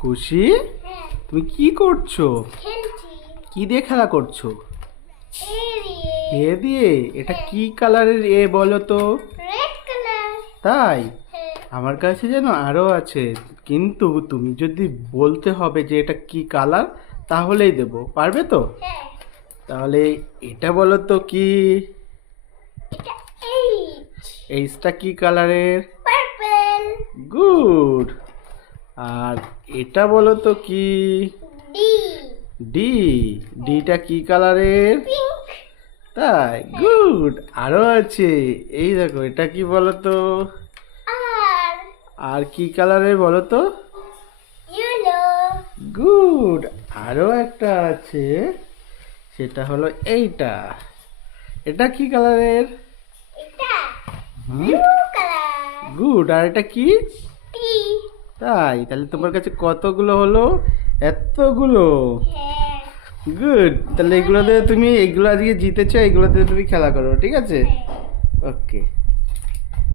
খুশি, হ্যাঁ, তুমি কি করছো? খেলছি। কি দিয়ে খেলা করছো? এই দিয়ে। এ দিয়ে? এটা কি কালারের এ বলো তো? Red colour. তাই? হ্যাঁ, আমার কাছে যেন আরো আছে, কিন্তু তুমি যদি বলতে হবে যে এটা কি কালার তাহলেই দেবো, পারবে তো? হ্যাঁ। তাহলে এটা বলো তো কি? এটা এইচ। এইচটা কি কালারের? পার্পল। গুড। আর এটা বলো তো কি? ডি। ডি। ডিটা কি কালারের? পিঙ্ক। তাই? গুড। আরো আছে, এই দেখো এটা কি বলো তো? আর আর কি কালারের বলো তো? ইয়েলো। গুড। আরো একটা আছে, সেটা হলো এইটা। এটা কি কালারের? এটা হুম, ব্লু কালার। গুড। আর এটা কি? টি। তাই? তাহলে তোমার কাছে কতগুলো হলো? এতগুলো। হ্যাঁ। গুড। তাহলে এগুলো দিয়ে তুমি, এগুলো আজকে জিতেছো, এগুলো দিয়ে তুমি খেলা করো, ঠিক আছে? হ্যাঁ। ওকে।